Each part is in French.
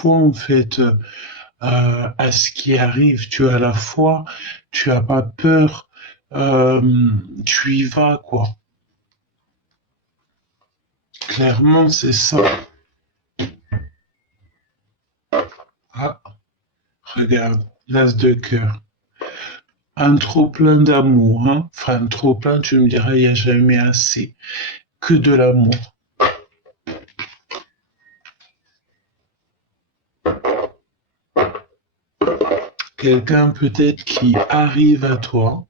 foi en fait à ce qui arrive. Tu as la foi, tu as pas peur, euh, tu y vas quoi. Clairement, c'est ça. Ah, regarde, l'as de cœur. Un trop plein d'amour, hein. Enfin, un trop plein, tu me diras, il n'y a jamais assez. Que de l'amour. Quelqu'un peut-être qui arrive à toi.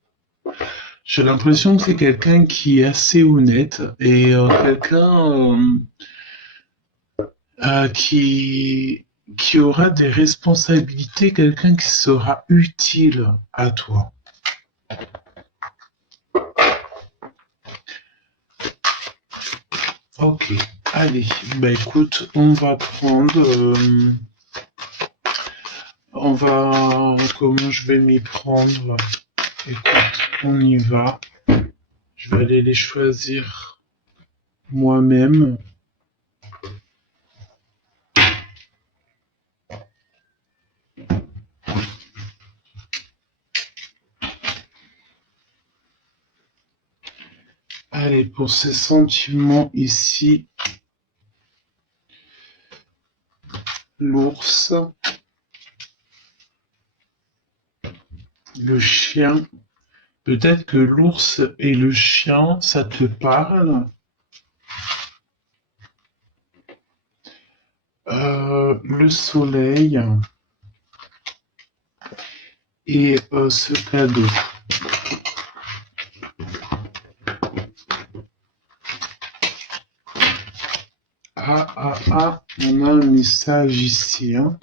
J'ai l'impression que c'est quelqu'un qui est assez honnête et quelqu'un qui aura des responsabilités, quelqu'un qui sera utile à toi. Ok, allez, bah écoute, comment je vais m'y prendre? Écoute, on y va. Je vais aller les choisir moi-même. Allez, pour ces sentiments ici, l'ours, le chien. Peut-être que l'ours et le chien, ça te parle. Le soleil et ce cadeau. On a un message ici. Hein.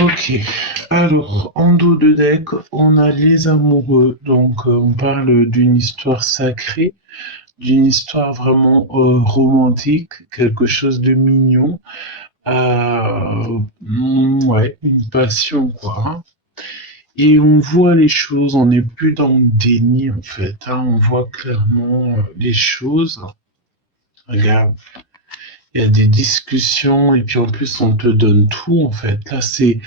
Ok. Alors, en dos de deck, on a les amoureux. Donc, on parle d'une histoire sacrée, d'une histoire vraiment romantique, quelque chose de mignon. Ouais, une passion, quoi. Hein. Et on voit les choses, on n'est plus dans le déni, en fait. Hein. On voit clairement les choses. Regarde. Il y a des discussions et puis en plus on te donne tout en fait. Là c'est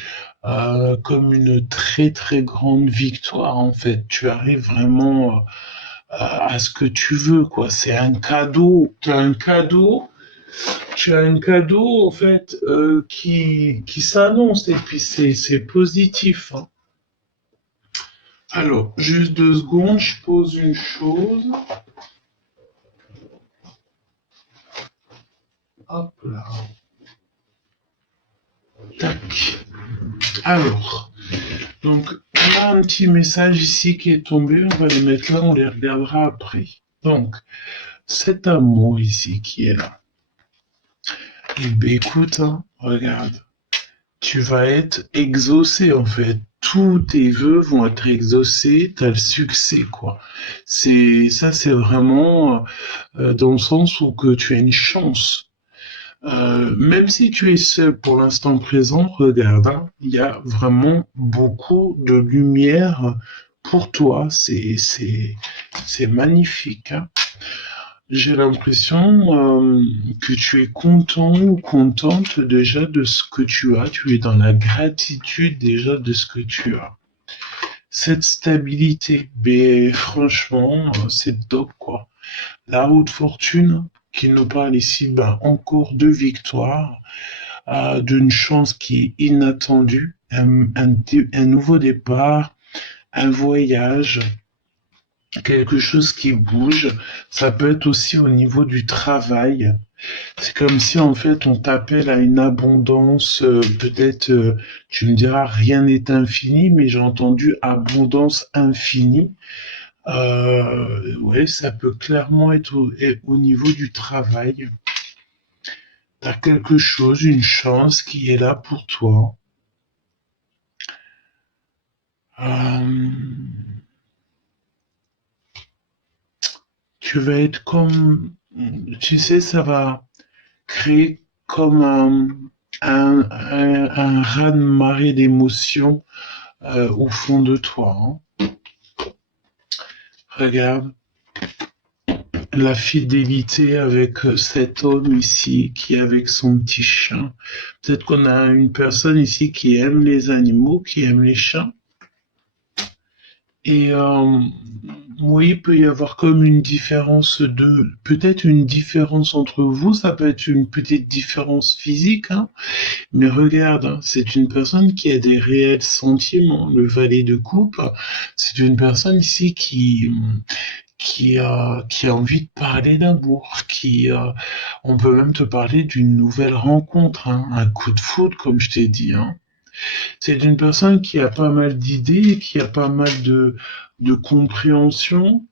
comme une très très grande victoire en fait. Tu arrives vraiment à ce que tu veux quoi. C'est un cadeau. Tu as un cadeau en fait qui s'annonce et puis c'est positif. Hein. Alors juste 2 secondes, je pose une chose. Hop là. Tac. Alors. Donc, on a un petit message ici qui est tombé, on va les mettre là, on les regardera après. Donc, cet amour ici qui est là. Eh bien, écoute, hein, regarde, tu vas être exaucé en fait. Tous tes vœux vont être exaucés, t'as le succès quoi. C'est vraiment dans le sens où que tu as une chance. Même si tu es seul pour l'instant présent, regarde, hein, il y a vraiment beaucoup de lumière pour toi. C'est magnifique. Hein. J'ai l'impression que tu es content ou contente déjà de ce que tu as. Tu es dans la gratitude déjà de ce que tu as. Cette stabilité, mais franchement, c'est top quoi. La haute fortune qui nous parle ici, ben, encore de victoires, d'une chance qui est inattendue, un nouveau départ, un voyage, quelque chose qui bouge. Ça peut être aussi au niveau du travail. C'est comme si en fait on t'appelle à une abondance, peut-être tu me diras rien n'est infini, mais j'ai entendu abondance infinie. Ouais, ça peut clairement être au niveau du travail. T'as quelque chose, une chance qui est là pour toi. Euh, Tu vas être comme, tu sais, ça va créer comme un raz-de-marée d'émotions au fond de toi. Hein. Regarde, la fidélité avec cet homme ici qui est avec son petit chien. Peut-être qu'on a une personne ici qui aime les animaux, qui aime les chiens. Et oui, il peut y avoir comme une différence peut-être une différence entre vous, ça peut être une petite différence physique, hein, mais regarde, hein, c'est une personne qui a des réels sentiments. Le valet de coupe, c'est une personne ici qui a envie de parler d'amour, on peut même te parler d'une nouvelle rencontre, hein, un coup de foudre, comme je t'ai dit, hein. C'est une personne qui a pas mal d'idées, qui a pas mal de compréhension.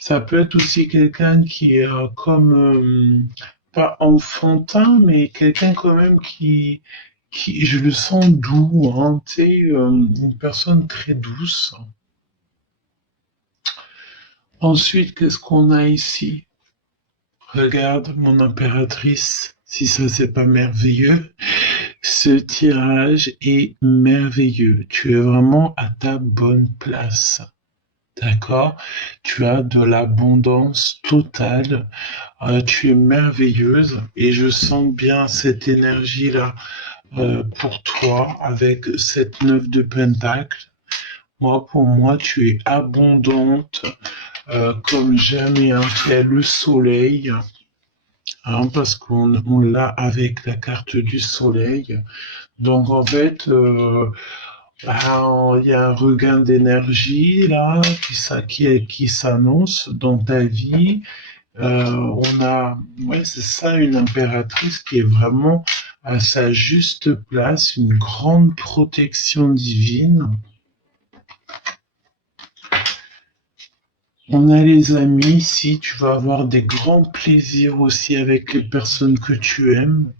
Ça peut être aussi quelqu'un qui est comme, pas enfantin, mais quelqu'un quand même je le sens doux, hein, tu sais, une personne très douce. Ensuite, qu'est-ce qu'on a ici? Regarde, mon impératrice, si ça c'est pas merveilleux. Ce tirage est merveilleux. Tu es vraiment à ta bonne place. D'accord? Tu as de l'abondance totale. Tu es merveilleuse et je sens bien cette énergie-là pour toi avec cette 9 de pentacle. Moi, pour moi, tu es abondante comme jamais, hein. Tu as le soleil, hein, parce qu'on l'a avec la carte du soleil. Donc en fait, il y a un regain d'énergie là qui s'annonce dans ta vie. Ouais, c'est ça, une impératrice qui est vraiment à sa juste place, une grande protection divine. On a les amis ici, tu vas avoir des grands plaisirs aussi avec les personnes que tu aimes,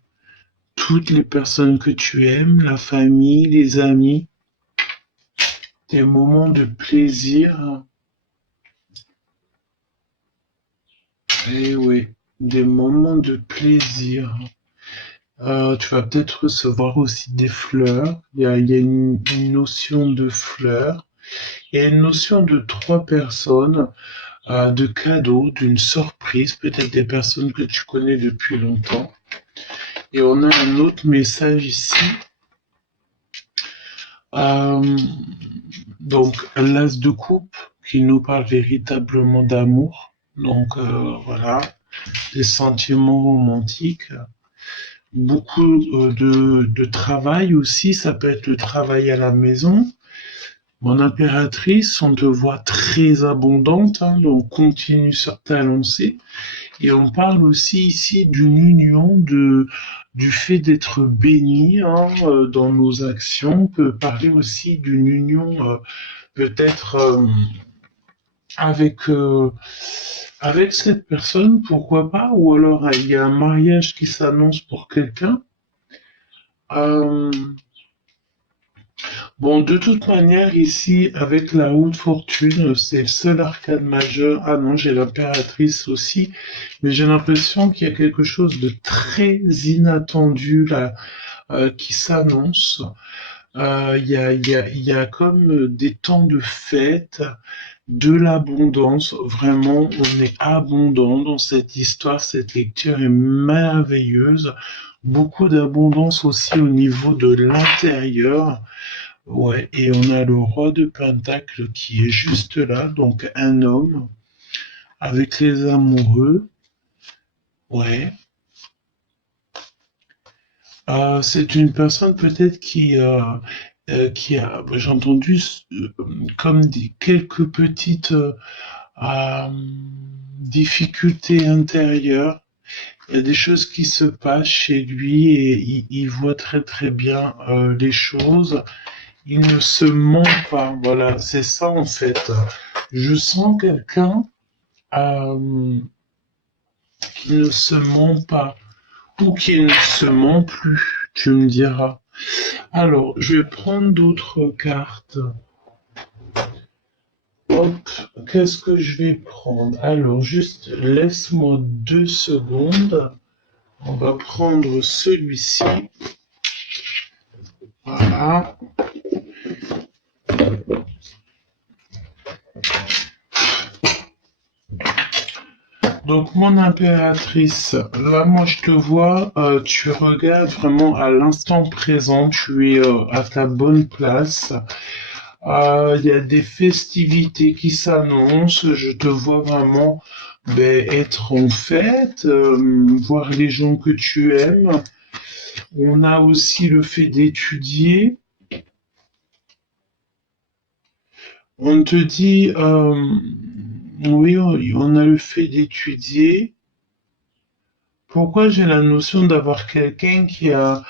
toutes les personnes que tu aimes, la famille, les amis, des moments de plaisir. Eh oui, des moments de plaisir. Tu vas peut-être recevoir aussi des fleurs. Il y a une notion de fleurs. Il y a une notion de 3 personnes, de cadeaux, d'une surprise, peut-être des personnes que tu connais depuis longtemps. Et on a un autre message ici. Euh, donc, l'as de coupe qui nous parle véritablement d'amour. Donc, voilà, des sentiments romantiques. Beaucoup de travail aussi, ça peut être le travail à la maison. Mon impératrice, on te voit très abondante, hein, donc continue sur ta lancée. Et on parle aussi ici d'une union, du fait d'être béni, hein, dans nos actions. On peut parler aussi d'une union peut-être avec, avec cette personne, pourquoi pas, ou alors il y a un mariage qui s'annonce pour quelqu'un. Euh, Bon, de toute manière, ici, avec la haute fortune, c'est le seul arcane majeur. Ah non, j'ai l'impératrice aussi, mais j'ai l'impression qu'il y a quelque chose de très inattendu là, qui s'annonce. Il y a comme des temps de fête, de l'abondance. Vraiment, on est abondant dans cette histoire. Cette lecture est merveilleuse. Beaucoup d'abondance aussi au niveau de l'intérieur. Ouais, et on a le roi de Pentacle qui est juste là, donc un homme avec les amoureux. Ouais. C'est une personne peut-être qui a, j'ai entendu comme quelques petites euh, difficultés intérieures. Il y a des choses qui se passent chez lui et il voit très très bien les choses. Il ne se ment pas. Voilà, c'est ça en fait. Je sens quelqu'un qui ne se ment pas ou qui ne se ment plus. Tu me diras. Alors, je vais prendre d'autres cartes. Hop, qu'est-ce que je vais prendre? Alors, juste laisse-moi 2 secondes. On va prendre celui-ci. Voilà. Donc, mon impératrice, là, moi, je te vois, tu regardes vraiment à l'instant présent, tu es à ta bonne place. Il y a des festivités qui s'annoncent, je te vois vraiment être en fête, voir les gens que tu aimes. On a aussi le fait d'étudier. On te dit, oui, on a le fait d'étudier. Pourquoi j'ai la notion d'avoir quelqu'un qui a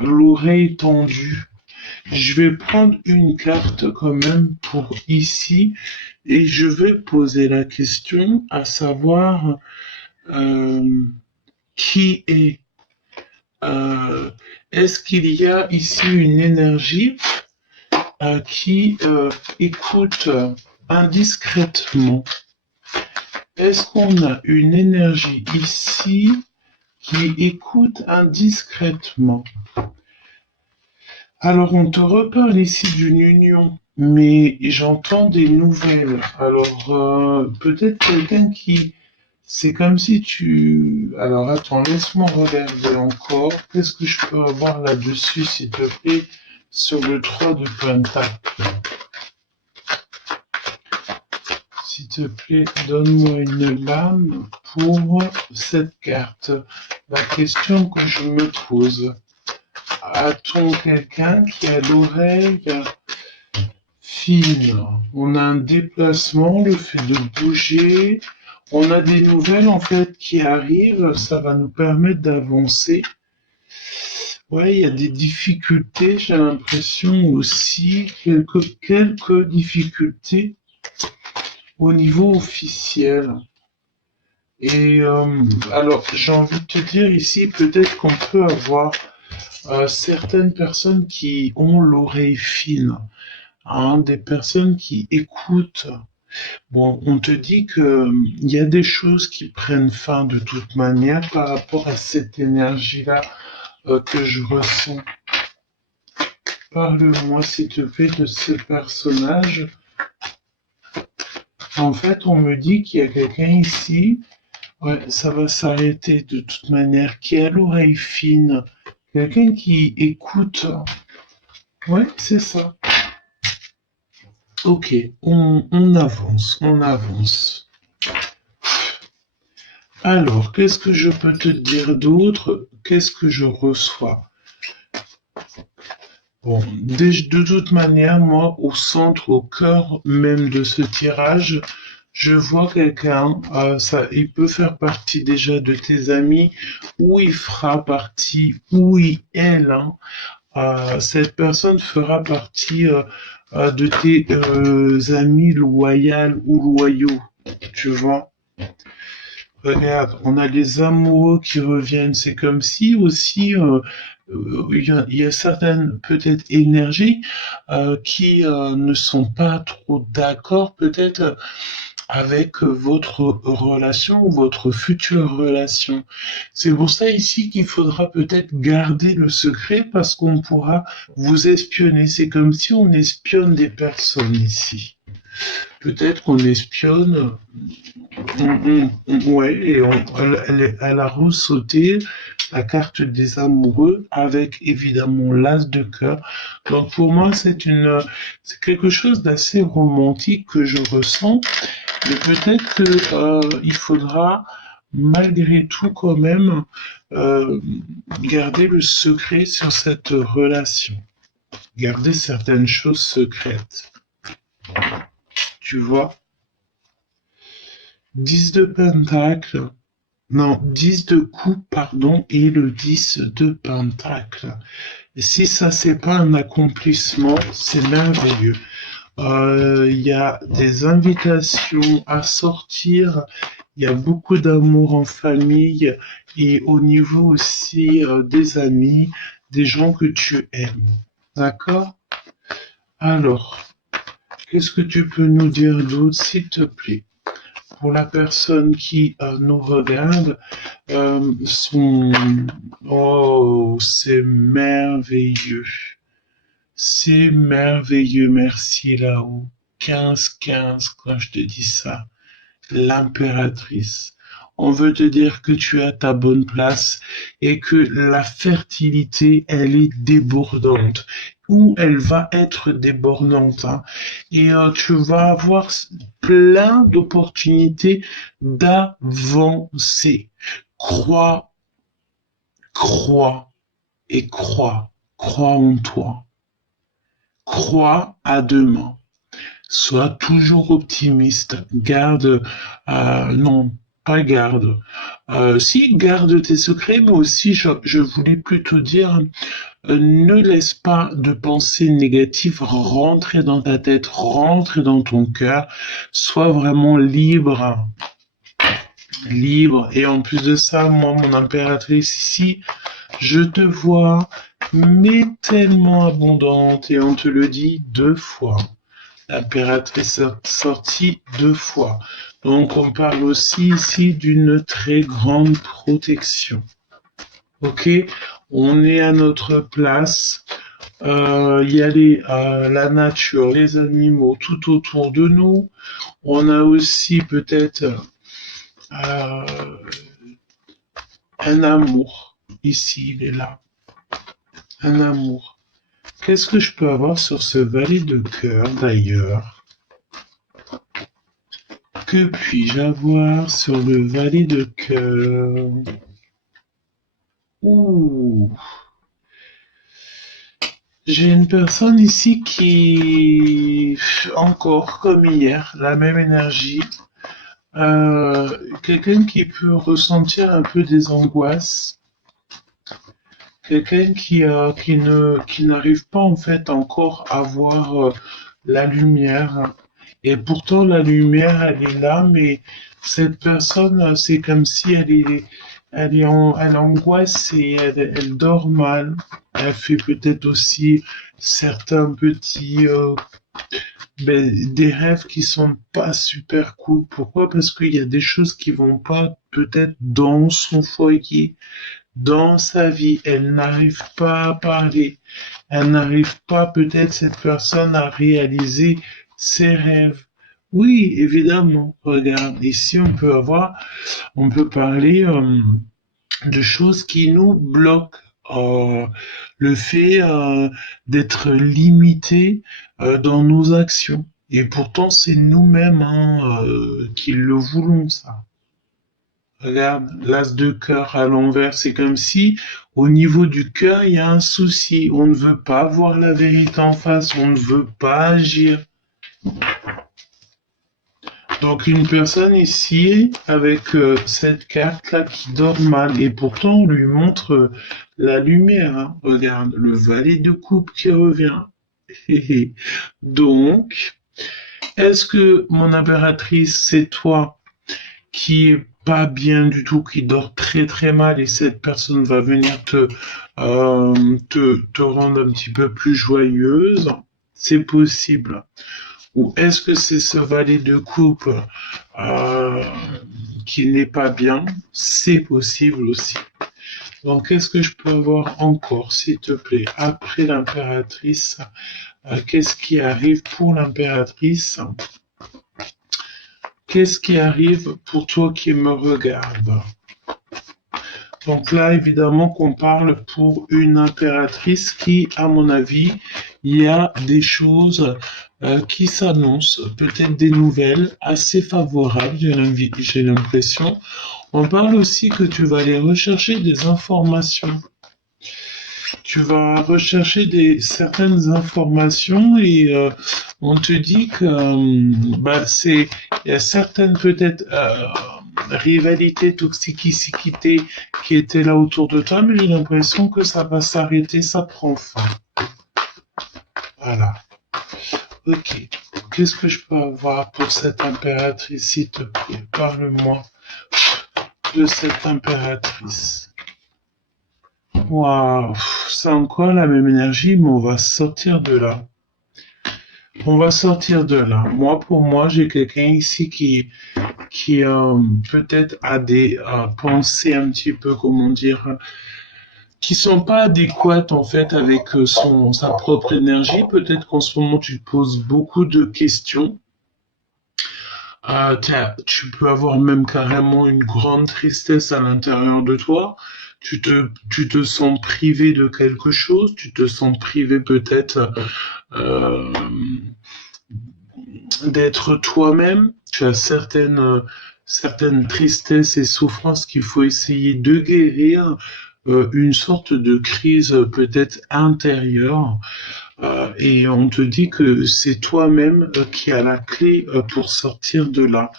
l'oreille tendue? Je vais prendre une carte quand même pour ici et je vais poser la question à savoir euh, qui est. Est-ce qu'il y a ici une énergie qui écoute indiscrètement? Est-ce qu'on a une énergie ici qui écoute indiscrètement? Alors, on te reparle ici d'une union, mais j'entends des nouvelles. Alors, peut-être quelqu'un qui... C'est comme si tu... Alors, attends, laisse-moi regarder encore. Qu'est-ce que je peux avoir là-dessus, s'il te plaît, sur le 3 de Pentacle? S'il te plaît, donne-moi une lame pour cette carte. La question que je me pose. A-t-on quelqu'un qui a l'oreille fine? On a un déplacement, le fait de bouger. On a des nouvelles en fait qui arrivent, ça va nous permettre d'avancer. Ouais, il y a des difficultés, j'ai l'impression aussi, quelques difficultés au niveau officiel. Et alors, j'ai envie de te dire ici, peut-être qu'on peut avoir certaines personnes qui ont l'oreille fine, hein, des personnes qui écoutent. Bon, on te dit que il y a des choses qui prennent fin de toute manière par rapport à cette énergie-là que je ressens. Parle-moi, s'il te plaît, de ce personnage. En fait, on me dit qu'il y a quelqu'un ici. Ouais, ça va s'arrêter de toute manière. Qui a l'oreille fine. Quelqu'un qui écoute. Ouais, c'est ça. Ok, on avance, on avance. Alors, qu'est-ce que je peux te dire d'autre? Qu'est-ce que je reçois? Bon, de toute manière, moi, au centre, au cœur même de ce tirage, je vois quelqu'un, ça, il peut faire partie déjà de tes amis, ou il fera partie, ou elle, hein, cette personne fera partie de tes amis loyaux ou loyaux, tu vois. Regarde, on a les amoureux qui reviennent. C'est comme si aussi il y a certaines peut-être énergies qui ne sont pas trop d'accord peut-être avec votre relation ou votre future relation. C'est pour ça ici qu'il faudra peut-être garder le secret parce qu'on pourra vous espionner. C'est comme si on espionne des personnes ici. Peut-être qu'on espionne. Ouais, et elle a ressauté la carte des amoureux avec évidemment l'as de cœur. Donc pour moi, c'est quelque chose d'assez romantique que je ressens. Mais peut-être que il faudra malgré tout quand même euh, garder le secret sur cette relation. Garder certaines choses secrètes. Tu vois? 10 de pentacle. Non, 10 de coupe, pardon, et le 10 de pentacle. Et si ça, c'est pas un accomplissement, c'est merveilleux. Il y a des invitations à sortir, il y a beaucoup d'amour en famille et au niveau aussi des amis, des gens que tu aimes. D'accord? Alors, qu'est-ce que tu peux nous dire d'autre, s'il te plaît? Pour la personne qui nous regarde, son... Oh, c'est merveilleux. C'est merveilleux, merci là-haut. 15-15 quand je te dis ça. L'impératrice. On veut te dire que tu es à ta bonne place et que la fertilité, elle est débordante ou elle va être débordante, hein. Et tu vas avoir plein d'opportunités d'avancer. Crois, crois et crois. Crois en toi. Crois à demain. Sois toujours optimiste. Garde, non, pas garde. Si, garde tes secrets, mais aussi, je voulais plutôt dire, ne laisse pas de pensées négatives rentrer dans ta tête, rentrer dans ton cœur. Sois vraiment libre. Libre. Et en plus de ça, moi, mon impératrice ici, je te vois, mais tellement abondante, et on te le dit 2 fois. L'impératrice sortie 2 fois. Donc on parle aussi ici d'une très grande protection. Ok, on est à notre place. Il y a la nature, les animaux tout autour de nous. On a aussi peut-être un amour. Ici, il est là. Un amour. Qu'est-ce que je peux avoir sur ce valet de cœur d'ailleurs? Que puis-je avoir sur le valet de cœur? Ouh. J'ai une personne ici qui, encore comme hier, la même énergie. Quelqu'un qui peut ressentir un peu des angoisses. Quelqu'un qui n'arrive pas en fait encore à voir la lumière. Et pourtant la lumière elle est là, mais cette personne c'est comme si elle angoisse et elle dort mal. Elle fait peut-être aussi certains petits des rêves qui sont pas super cool. Pourquoi? Parce qu'il y a des choses qui vont pas peut-être dans son foyer. Dans sa vie, elle n'arrive pas à parler, elle n'arrive pas peut-être cette personne à réaliser ses rêves. Oui, évidemment, regarde, ici on peut parler de choses qui nous bloquent. Le fait d'être limité dans nos actions. Et pourtant, c'est nous-mêmes hein, qui le voulons, ça. Regarde, l'as de cœur à l'envers, c'est comme si au niveau du cœur, il y a un souci. On ne veut pas voir la vérité en face, on ne veut pas agir. Donc une personne ici, avec cette carte-là qui dort mal, et pourtant on lui montre la lumière. Hein. Regarde, le valet de coupe qui revient. Donc, est-ce que mon impératrice, c'est toi qui est pas bien du tout, qui dort très très mal et cette personne va venir te rendre un petit peu plus joyeuse, c'est possible. Ou est-ce que c'est ce valet de coupe euh, qui n'est pas bien? C'est possible aussi. Donc, qu'est-ce que je peux avoir encore, s'il te plaît, après l'impératrice? Qu'est-ce qui arrive pour l'impératrice? Qu'est-ce qui arrive pour toi qui me regarde? Donc là, évidemment qu'on parle pour une impératrice qui, à mon avis, il y a des choses qui s'annoncent, peut-être des nouvelles assez favorables, j'ai l'impression. On parle aussi que tu vas aller rechercher des informations. Tu vas rechercher certaines informations et on te dit que il y a certaines peut-être rivalités, toxicité qui étaient là autour de toi, mais j'ai l'impression que ça va s'arrêter, ça prend fin. Voilà. Ok. Qu'est-ce que je peux avoir pour cette impératrice, s'il te plaît? Parle-moi de cette impératrice. Waouh, c'est encore la même énergie, mais on va sortir de là. On va sortir de là. Moi, pour moi, j'ai quelqu'un ici qui peut-être a des pensées un petit peu, comment dire, qui sont pas adéquates en fait avec sa propre énergie. Peut-être qu'en ce moment, tu te poses beaucoup de questions. Tu peux avoir même carrément une grande tristesse à l'intérieur de toi. Tu te sens privé de quelque chose, tu te sens privé peut-être euh, d'être toi-même. Tu as certaines tristesses et souffrances qu'il faut essayer de guérir, une sorte de crise peut-être intérieure. Et on te dit que c'est toi-même qui a la clé pour sortir de là.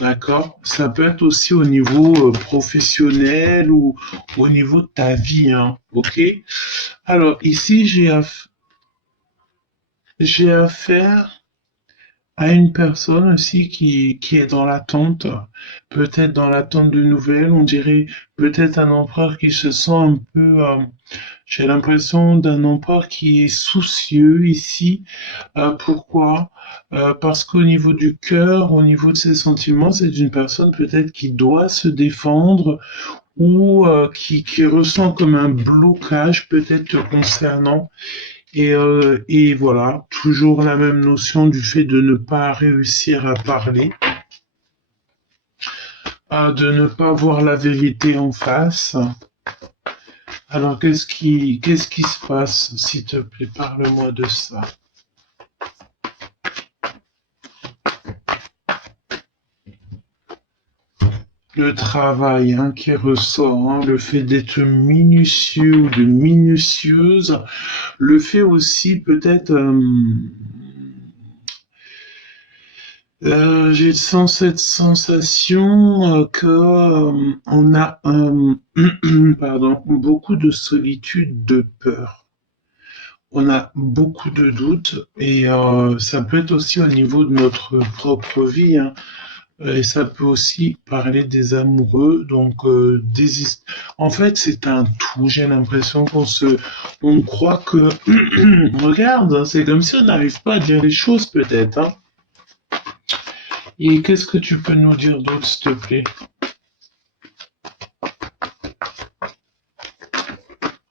D'accord? Ça peut être aussi au niveau professionnel ou au niveau de ta vie, hein, ok? Alors ici, j'ai affaire à une personne aussi qui est dans l'attente, peut-être dans l'attente de nouvelles, on dirait peut-être un empereur qui se sent un peu, j'ai l'impression d'un empereur qui est soucieux ici. Pourquoi? Parce qu'au niveau du cœur, au niveau de ses sentiments, c'est une personne peut-être qui doit se défendre ou qui ressent comme un blocage peut-être te concernant. Et voilà, toujours la même notion du fait de ne pas réussir à parler, de ne pas voir la vérité en face. Alors qu'est-ce qui se passe, s'il te plaît, parle-moi de ça. Le travail hein, qui ressort, hein, le fait d'être minutieux ou de minutieuse, le fait aussi peut-être, j'ai cette sensation que on a pardon, beaucoup de solitude, de peur. On a beaucoup de doutes et ça peut être aussi au niveau de notre propre vie. Hein. Et ça peut aussi parler des amoureux, donc en fait c'est un tout. J'ai l'impression on croit que, regarde, hein, c'est comme si on n'arrive pas à dire les choses peut-être. Hein. Et qu'est-ce que tu peux nous dire d'autre, s'il te plaît?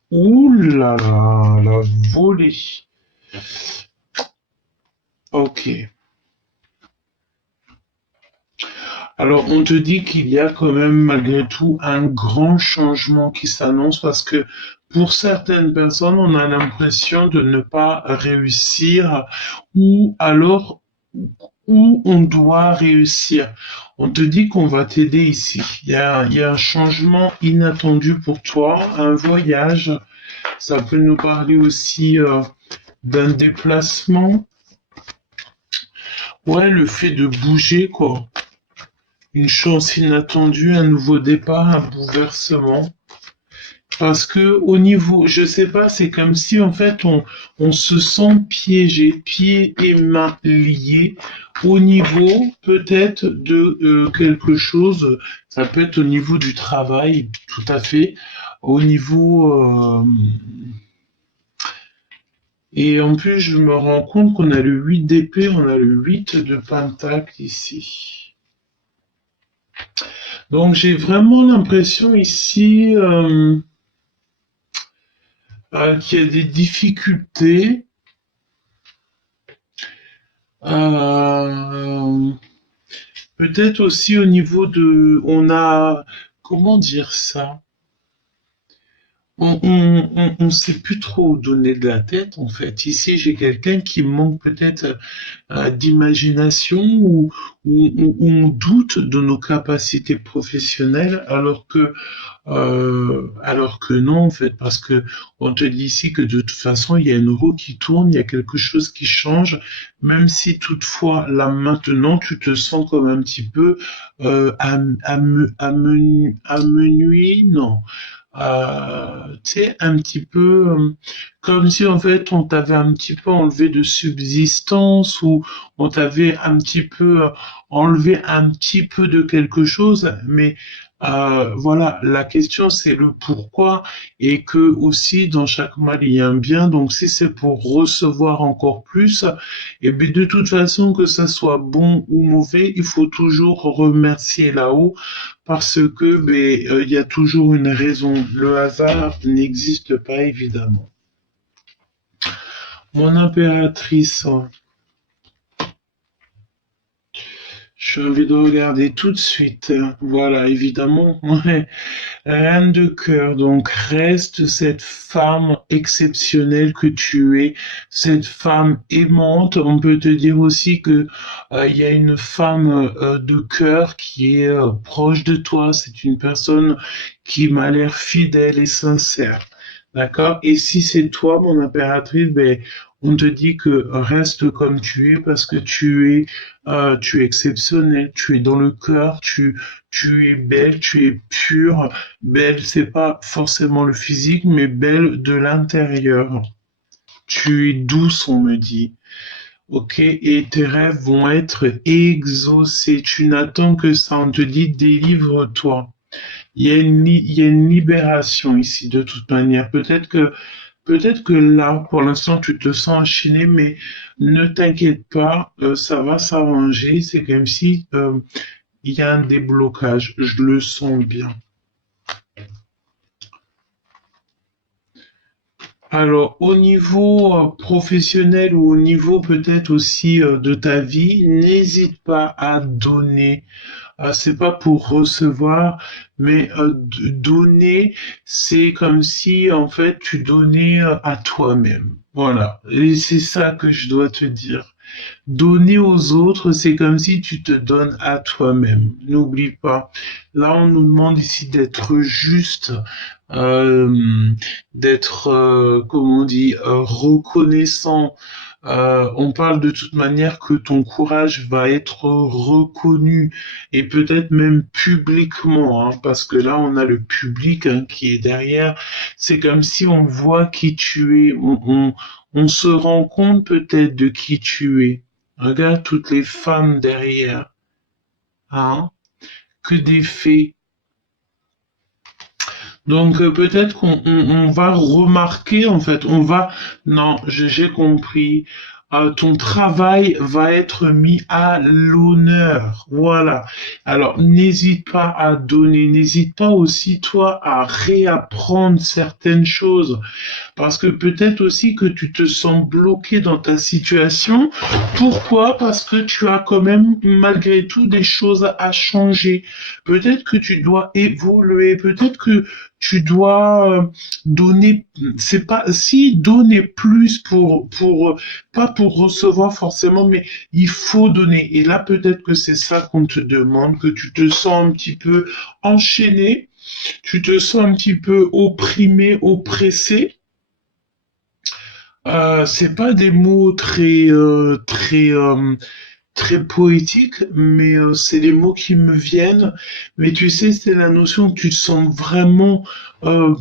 Ouh là là, la volée. Ok. Alors, on te dit qu'il y a quand même malgré tout un grand changement qui s'annonce parce que pour certaines personnes, on a l'impression de ne pas réussir ou alors où on doit réussir. On te dit qu'on va t'aider ici. Il y a un changement inattendu pour toi, un voyage. Ça peut nous parler aussi d'un déplacement. Ouais, le fait de bouger, quoi. Une chance inattendue, un nouveau départ, un bouleversement. Parce que au niveau, je sais pas, c'est comme si en fait on se sent piégé, pieds et mains liés au niveau peut-être de quelque chose. Ça peut être au niveau du travail, tout à fait. Au niveau et en plus je me rends compte qu'on a le 8 d'épée, on a le 8 de pentacle ici. Donc j'ai vraiment l'impression ici qu'il y a des difficultés. Euh, Peut-être aussi au niveau de, on a, comment dire ça? On sait plus trop où donner de la tête en fait. Ici, j'ai quelqu'un qui manque peut-être d'imagination ou on doute de nos capacités professionnelles alors que non en fait parce que on te dit ici que de toute façon il y a une roue qui tourne, il y a quelque chose qui change, même si toutefois là maintenant tu te sens comme un petit peu amenuis, non tu sais, un petit peu comme si en fait on t'avait un petit peu enlevé de subsistance ou on t'avait un petit peu enlevé un petit peu de quelque chose, mais voilà, la question c'est le pourquoi et que aussi dans chaque mal il y a un bien, donc si c'est pour recevoir encore plus, et bien de toute façon que ça soit bon ou mauvais, il faut toujours remercier là-haut parce que ben, il y a toujours une raison. Le hasard n'existe pas évidemment. Mon impératrice, J'ai envie de regarder tout de suite. Voilà, évidemment. Ouais. Reine de cœur, donc reste cette femme exceptionnelle que tu es, cette femme aimante. On peut te dire aussi que il y a une femme de cœur qui est proche de toi. C'est une personne qui m'a l'air fidèle et sincère. D'accord? Et si c'est toi, mon impératrice, ben, on te dit que reste comme tu es parce que tu es exceptionnel, tu es dans le cœur, tu es belle, tu es pure. Belle, c'est pas forcément le physique, mais belle de l'intérieur. Tu es douce, on me dit. Ok, et tes rêves vont être exaucés. Tu n'attends que ça. On te dit délivre-toi. Il y a une libération ici, de toute manière. Peut-être que là, pour l'instant, tu te sens enchaîné, mais ne t'inquiète pas, ça va s'arranger. C'est comme si il y a un déblocage. Je le sens bien. Alors, au niveau professionnel ou au niveau peut-être aussi de ta vie, n'hésite pas à donner. C'est pas pour recevoir, mais donner, c'est comme si en fait tu donnais à toi-même. Voilà. Et c'est ça que je dois te dire. Donner aux autres, c'est comme si tu te donnes à toi-même. N'oublie pas. Là, on nous demande ici d'être juste, euh, d'être, comment on dit, reconnaissant. On parle de toute manière que ton courage va être reconnu et peut-être même publiquement, hein, parce que là, on a le public hein, qui est derrière. C'est comme si on voit qui tu es. On se rend compte peut-être de qui tu es. Regarde toutes les femmes derrière, hein, que des faits. Donc peut-être on va remarquer en fait, on va, non, j'ai compris. Ton travail va être mis à l'honneur. Voilà. Alors n'hésite pas à donner, n'hésite pas aussi toi à réapprendre certaines choses. Parce que peut-être aussi que tu te sens bloqué dans ta situation. Pourquoi? Parce que tu as quand même malgré tout des choses à changer. Peut-être que tu dois évoluer, peut-être que tu dois donner, c'est pas, si donner plus pas pour recevoir forcément, mais il faut donner. Et là, peut-être que c'est ça qu'on te demande, que tu te sens un petit peu enchaîné, tu te sens un petit peu opprimé, oppressé. C'est pas des mots très poétiques, mais c'est les mots qui me viennent. Mais tu sais, c'est la notion que tu te sens vraiment euh,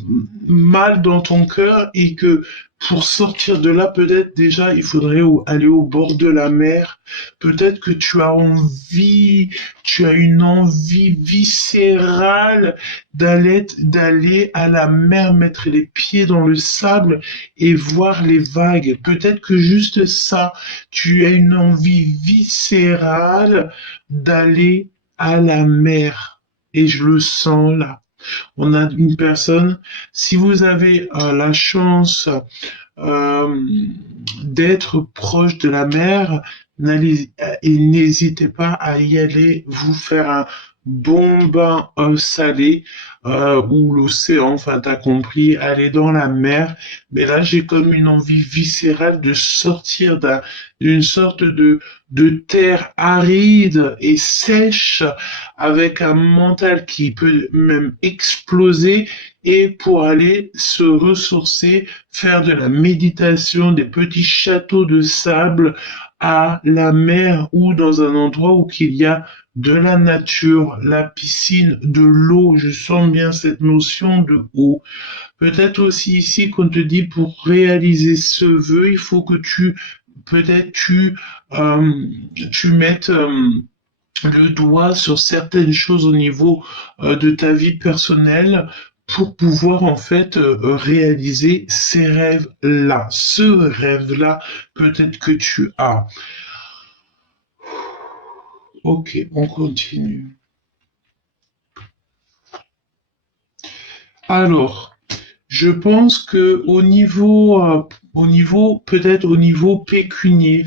mal dans ton cœur et que pour sortir de là, peut-être déjà, il faudrait aller au bord de la mer. Peut-être que tu as une envie viscérale d'aller à la mer, mettre les pieds dans le sable et voir les vagues. Peut-être que juste ça, tu as une envie viscérale d'aller à la mer. Et je le sens là. On a une personne, si vous avez la chance euh, d'être proche de la mer, et n'hésitez pas à y aller, vous faire un bon bain salé ou l'océan, enfin t'as compris, aller dans la mer. Mais là, j'ai comme une envie viscérale de sortir d'une sorte de terre aride et sèche avec un mental qui peut même exploser et pour aller se ressourcer, faire de la méditation, des petits châteaux de sable à la mer ou dans un endroit où il y a de la nature, la piscine, de l'eau. Je sens bien cette notion de eau. Peut-être aussi ici qu'on te dit pour réaliser ce vœu, il faut que peut-être tu mettes le doigt sur certaines choses au niveau de ta vie personnelle pour pouvoir en fait réaliser ces rêves-là. Ce rêve-là, peut-être que tu as. Ok, on continue. Alors, je pense que au niveau au niveau, peut-être au niveau pécunier,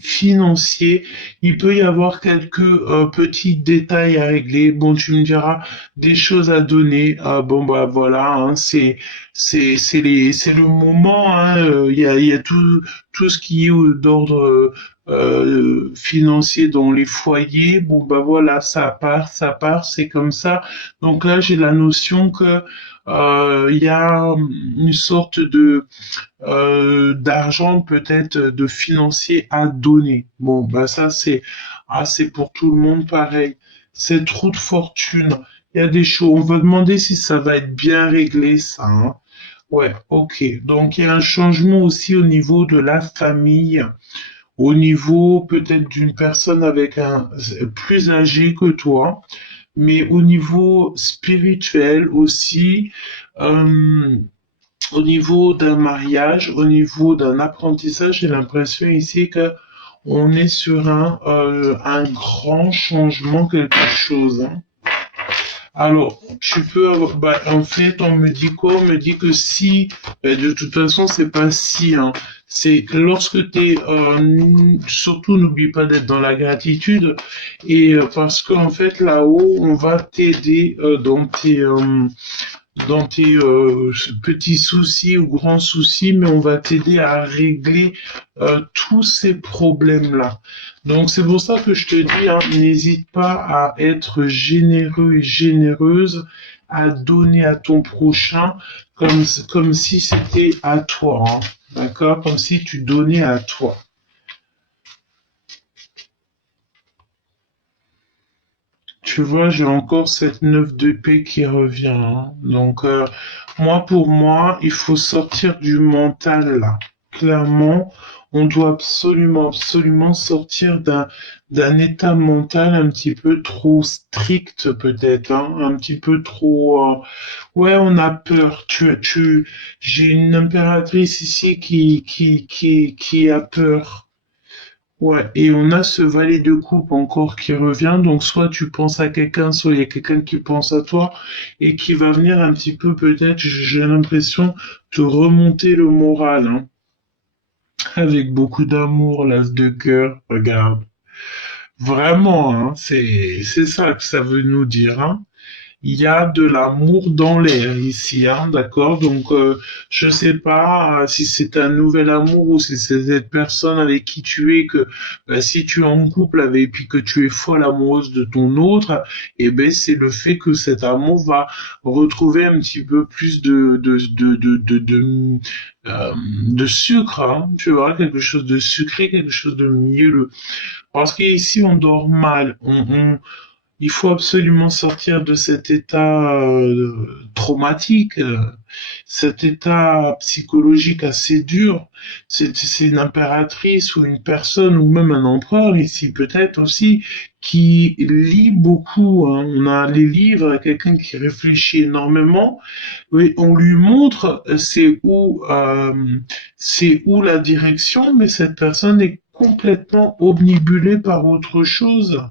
financier, il peut y avoir quelques petits détails à régler. Bon, tu me diras des choses à donner. Ah, bon, bah voilà, hein, c'est le moment. Hein, il y a tout ce qui est d'ordre financier dans les foyers. Bon, bah voilà, ça part, c'est comme ça. Donc là, j'ai la notion que il y a une sorte de d'argent peut-être de financier à donner. Bon, bah ça c'est pour tout le monde pareil. C'est trop de fortune. Il y a des choses. On va demander si ça va être bien réglé ça. Hein. Ouais, ok. Donc il y a un changement aussi au niveau de la famille, au niveau peut-être d'une personne avec un plus âgé que toi, mais au niveau spirituel aussi. euh, Au niveau d'un mariage, au niveau d'un apprentissage, j'ai l'impression ici que on est sur un grand changement, quelque chose. Hein. Alors, tu peux avoir, bah, en fait, on me dit quoi? On me dit que si, de toute façon, c'est pas si, hein. C'est lorsque tu es, surtout n'oublie pas d'être dans la gratitude, et parce qu'en fait, là-haut, on va t'aider dans tes petits soucis ou grands soucis, mais on va t'aider à régler tous ces problèmes-là. Donc c'est pour ça que je te dis, hein, n'hésite pas à être généreux et généreuse, à donner à ton prochain comme si c'était à toi, hein, d'accord? Comme si tu donnais à toi. Tu vois, j'ai encore cette 9 de paix qui revient. Hein. Donc, moi, pour moi, il faut sortir du mental là. Clairement, on doit absolument, absolument sortir d'un état mental un petit peu trop strict peut-être, hein, un petit peu trop. Ouais, on a peur. J'ai une impératrice ici qui a peur. Ouais, et on a ce valet de coupe encore qui revient, donc soit tu penses à quelqu'un, soit il y a quelqu'un qui pense à toi et qui va venir un petit peu peut-être, j'ai l'impression, te remonter le moral, hein, avec beaucoup d'amour, l'as de cœur, regarde. Vraiment, hein, c'est ça que ça veut nous dire, hein. Il y a de l'amour dans l'air ici, hein, d'accord? Donc, je sais pas si c'est un nouvel amour ou si c'est cette personne avec qui tu es que, si tu es en couple avec, puis que tu es folle amoureuse de ton autre, eh ben, c'est le fait que cet amour va retrouver un petit peu plus de sucre, hein, tu vois, quelque chose de sucré, quelque chose de mielleux. Parce qu'ici, on dort mal, il faut absolument sortir de cet état traumatique, cet état psychologique assez dur. C'est une impératrice ou une personne ou même un empereur ici peut-être aussi qui lit beaucoup. Hein. On a les livres, quelqu'un qui réfléchit énormément. Oui, on lui montre c'est où la direction, mais cette personne est complètement obnubilée par autre chose.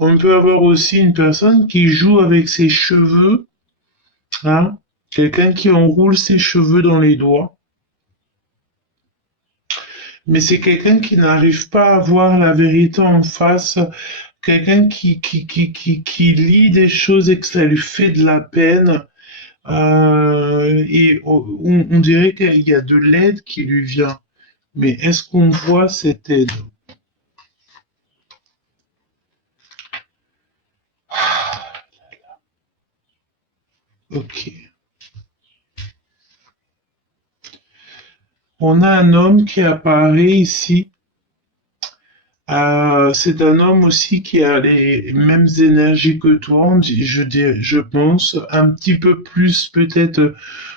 On peut avoir aussi une personne qui joue avec ses cheveux, hein, quelqu'un qui enroule ses cheveux dans les doigts, mais c'est quelqu'un qui n'arrive pas à voir la vérité en face, quelqu'un qui lit des choses et que ça lui fait de la peine, et on dirait qu'il y a de l'aide qui lui vient. Mais est-ce qu'on voit cette aide? Ok. On a un homme qui apparaît ici. C'est un homme aussi qui a les mêmes énergies que toi, je pense, un petit peu plus peut-être,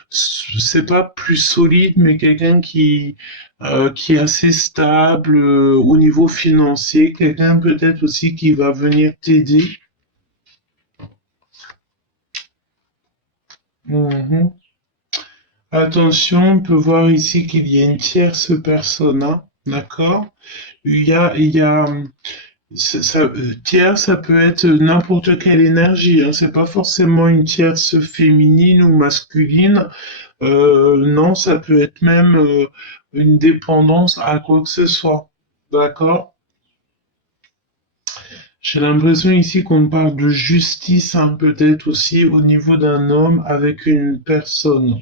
c'est pas plus solide, mais quelqu'un qui est assez stable au niveau financier, quelqu'un peut-être aussi qui va venir t'aider. Mhm. Attention, on peut voir ici qu'il y a une tierce personne, hein, d'accord? Il y a Tierce, ça peut être n'importe quelle énergie, hein. C'est pas forcément une tierce féminine ou masculine. Non, ça peut être même une dépendance à quoi que ce soit. D'accord? J'ai l'impression ici qu'on parle de justice, hein, peut-être aussi au niveau d'un homme avec une personne.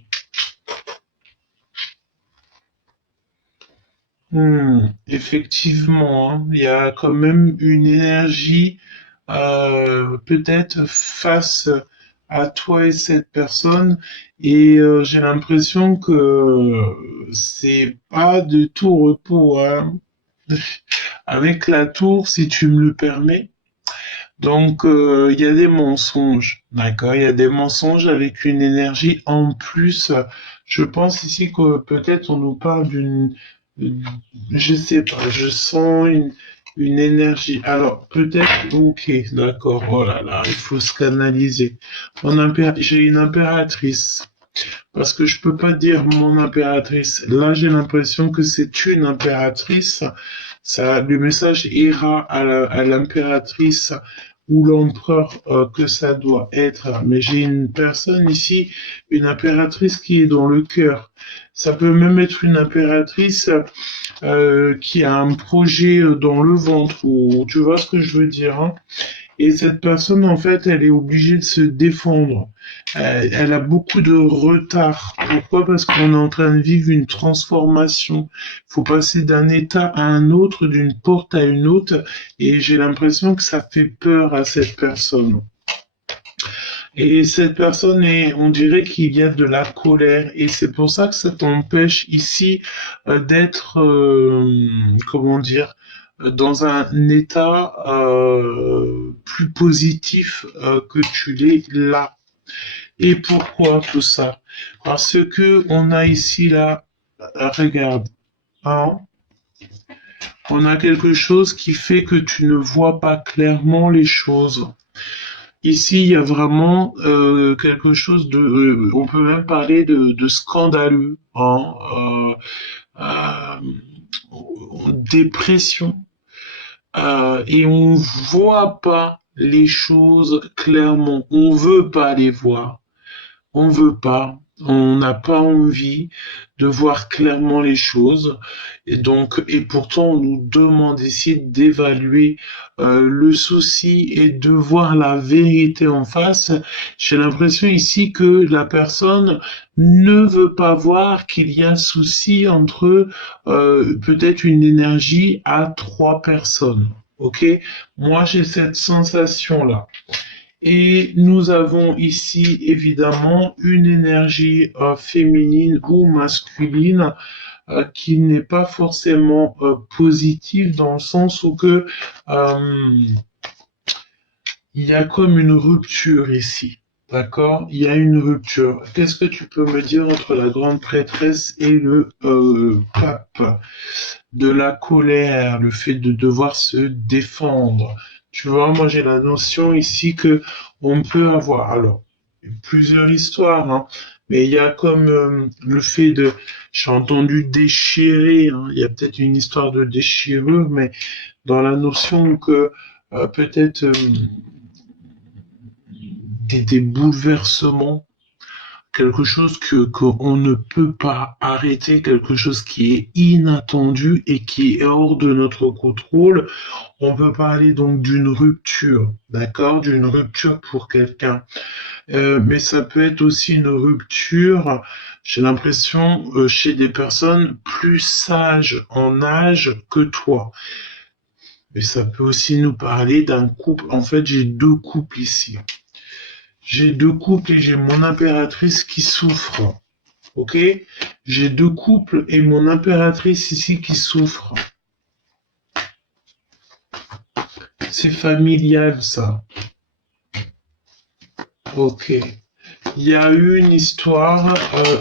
Effectivement, hein, il y a quand même une énergie peut-être face à toi et cette personne, et j'ai l'impression que c'est pas de tout repos, hein. Avec la tour, si tu me le permets. Donc, il y a des mensonges, d'accord? Il y a des mensonges avec une énergie en plus. Je pense ici que peut-être on nous parle je sais pas, je sens une énergie. Alors, peut-être, ok, d'accord, oh là là, il faut se canaliser. J'ai une impératrice. Parce que je peux pas dire mon impératrice. Là, j'ai l'impression que c'est une impératrice. Ça, le message ira à l'impératrice ou l'empereur que ça doit être. Mais j'ai une personne ici, une impératrice qui est dans le cœur. Ça peut même être une impératrice qui a un projet dans le ventre, ou tu vois ce que je veux dire, hein. Et cette personne, en fait, elle est obligée de se défendre. Elle a beaucoup de retard. Pourquoi? Parce qu'on est en train de vivre une transformation. Il faut passer d'un état à un autre, d'une porte à une autre. Et j'ai l'impression que ça fait peur à cette personne. Et cette personne on dirait qu'il y a de la colère. Et c'est pour ça que ça t'empêche ici d'être, comment dire, dans un état plus positif que tu l'es là. Et pourquoi tout ça? Parce que on a ici là, regarde, hein, on a quelque chose qui fait que tu ne vois pas clairement les choses. Ici, il y a vraiment quelque chose de, on peut même parler de scandaleux, hein, dépression, et on voit pas les choses clairement. On veut pas les voir. On veut pas. On n'a pas envie de voir clairement les choses. Et donc, et pourtant, on nous demande ici d'évaluer le souci et de voir la vérité en face. J'ai l'impression ici que la personne ne veut pas voir qu'il y a un souci entre peut-être une énergie à trois personnes. Ok? Moi, j'ai cette sensation-là. Et nous avons ici évidemment une énergie féminine ou masculine qui n'est pas forcément positive dans le sens où que il y a comme une rupture ici. D'accord? Il y a une rupture. Qu'est-ce que tu peux me dire entre la grande prêtresse et le pape? De la colère, le fait de devoir se défendre. Tu vois, moi j'ai la notion ici que on peut avoir, alors, plusieurs histoires, hein, mais il y a comme le fait de, j'ai entendu déchirer, hein, il y a peut-être une histoire de déchirure, mais dans la notion que peut-être des bouleversements, quelque chose que qu'on ne peut pas arrêter, quelque chose qui est inattendu et qui est hors de notre contrôle. On peut parler donc d'une rupture, d'accord, d'une rupture pour quelqu'un. Mais ça peut être aussi une rupture, j'ai l'impression, chez des personnes plus sages en âge que toi. Mais ça peut aussi nous parler d'un couple. En fait, j'ai deux couples ici. J'ai deux couples et j'ai mon impératrice qui souffre. Ok? J'ai deux couples et mon impératrice ici qui souffre. C'est familial, ça. Ok. Il y a eu une histoire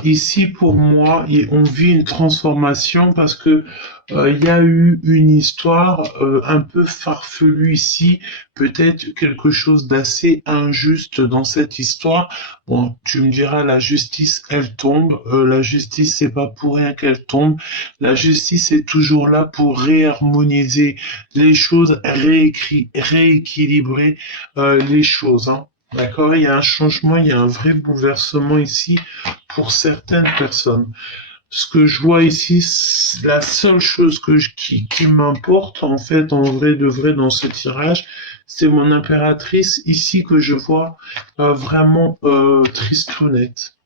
ici pour moi et on vit une transformation parce que il y a eu une histoire un peu farfelue ici, peut-être quelque chose d'assez injuste dans cette histoire. Bon, tu me diras, la justice, elle tombe. La justice, c'est pas pour rien qu'elle tombe. La justice est toujours là pour réharmoniser les choses, rééquilibrer les choses, hein. D'accord, il y a un changement, il y a un vrai bouleversement ici pour certaines personnes. Ce que je vois ici, la seule chose qui m'importe en fait, en vrai de vrai dans ce tirage, c'est mon impératrice ici que je vois vraiment tristounette.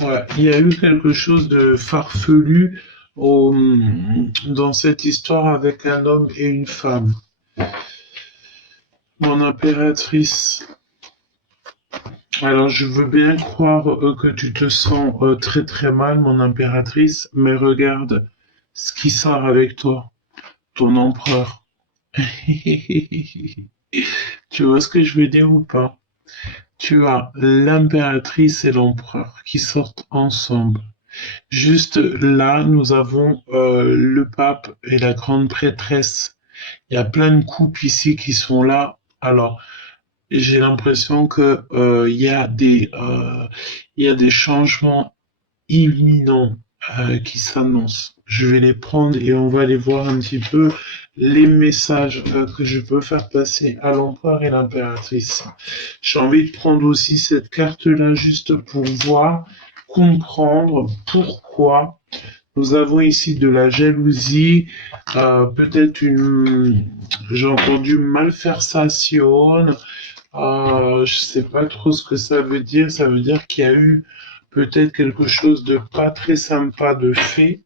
Ouais, il y a eu quelque chose de farfelu dans cette histoire avec un homme et une femme. Mon impératrice. Alors, je veux bien croire que tu te sens très très mal, mon impératrice, mais regarde ce qui sort avec toi, ton empereur. Tu vois ce que je veux dire ou pas? Tu as l'impératrice et l'empereur qui sortent ensemble. Juste là, nous avons le pape et la grande prêtresse. Il y a plein de couples ici qui sont là. Alors, j'ai l'impression que il y a des changements imminents qui s'annoncent. Je vais les prendre et on va aller voir un petit peu les messages que je peux faire passer à l'empereur et l'impératrice. J'ai envie de prendre aussi cette carte-là juste pour voir, comprendre pourquoi nous avons ici de la jalousie, peut-être j'ai entendu malversation, je sais pas trop ce que ça veut dire. Ça veut dire qu'il y a eu peut-être quelque chose de pas très sympa de fait.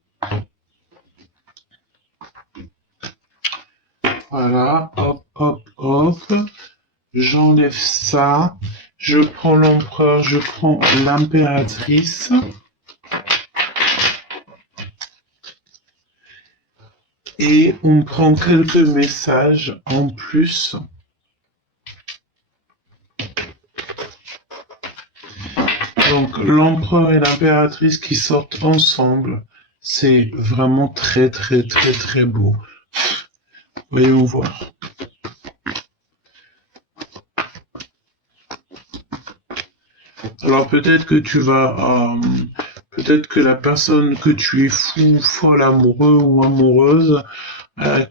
Voilà, hop, hop, hop. J'enlève ça. Je prends l'empereur, je prends l'impératrice. Et on prend quelques messages en plus. Donc l'empereur et l'impératrice qui sortent ensemble, c'est vraiment très très très très beau. Voyons voir. Alors peut-être que peut-être que la personne que tu es fou, folle, amoureux ou amoureuse,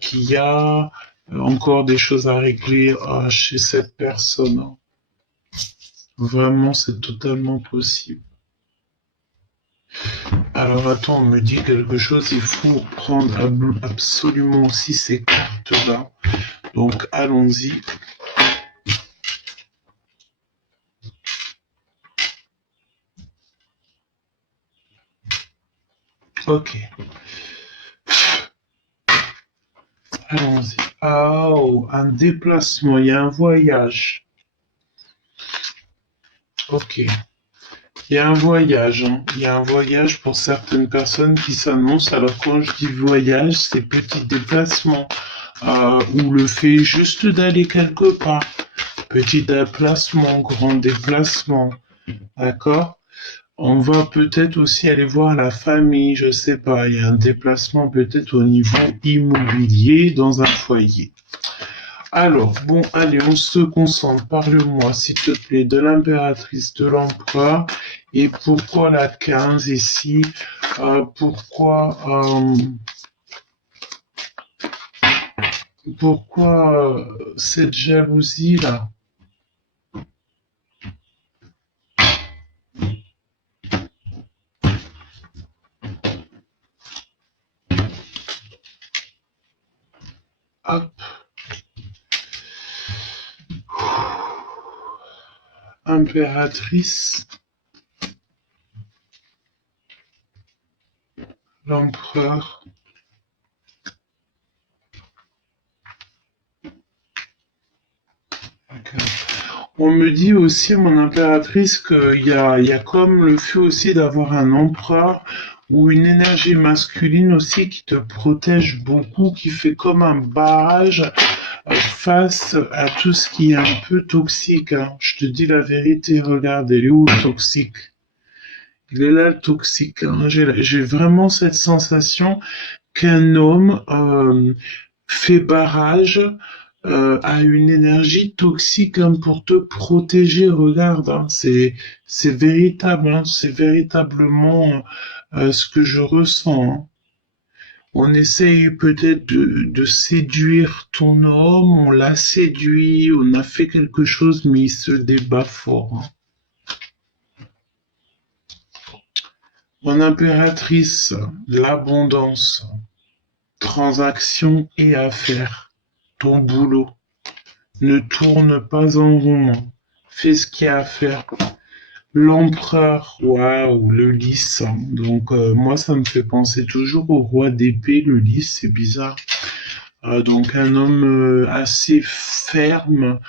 qu'il y a encore des choses à régler chez cette personne. Vraiment, c'est totalement possible. Alors attends, on me dit quelque chose, il faut prendre absolument aussi ces cartes-là. Donc allons-y. Ok. Allons-y. Oh, un déplacement, il y a un voyage. Ok. Il y a un voyage, hein. Il y a un voyage pour certaines personnes qui s'annoncent. Alors quand je dis voyage, c'est petit déplacement ou le fait juste d'aller quelque part. Petit déplacement, grand déplacement, d'accord? On va peut-être aussi aller voir la famille, je sais pas. Il y a un déplacement peut-être au niveau immobilier dans un foyer. Alors, bon, allez, on se concentre. Parle-moi, s'il te plaît, de l'impératrice, de l'empereur. Et pourquoi la 15 ici pourquoi cette jalousie-là? Hop. Impératrice. L'empereur. On me dit aussi, mon impératrice, qu'il y a comme le fait aussi d'avoir un empereur ou une énergie masculine aussi qui te protège beaucoup, qui fait comme un barrage face à tout ce qui est un peu toxique. Hein. Je te dis la vérité, regarde, elle est où le toxique? Il est là le toxique. Hein. J'ai vraiment cette sensation qu'un homme fait barrage à une énergie toxique hein, pour te protéger. Regarde, hein, c'est véritable, hein, c'est véritablement ce que je ressens. Hein. On essaye peut-être de séduire ton homme, on l'a séduit, on a fait quelque chose, mais il se débat fort. Hein. Mon impératrice, l'abondance, transactions et affaires, ton boulot. Ne tourne pas en rond, fais ce qu'il y a à faire. L'empereur, waouh, le lys. Donc moi, ça me fait penser toujours au roi d'épée, le lys, c'est bizarre. Donc un homme assez ferme,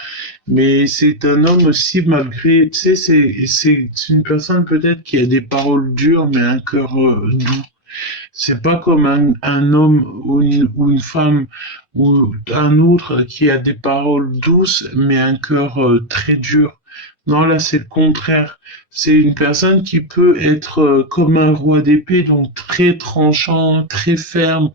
mais c'est un homme aussi malgré, tu sais, c'est une personne peut-être qui a des paroles dures, mais un cœur doux. C'est pas comme un homme ou une femme ou un autre qui a des paroles douces, mais un cœur très dur. Non, là, c'est le contraire. C'est une personne qui peut être comme un roi d'épée, donc très tranchant, très ferme,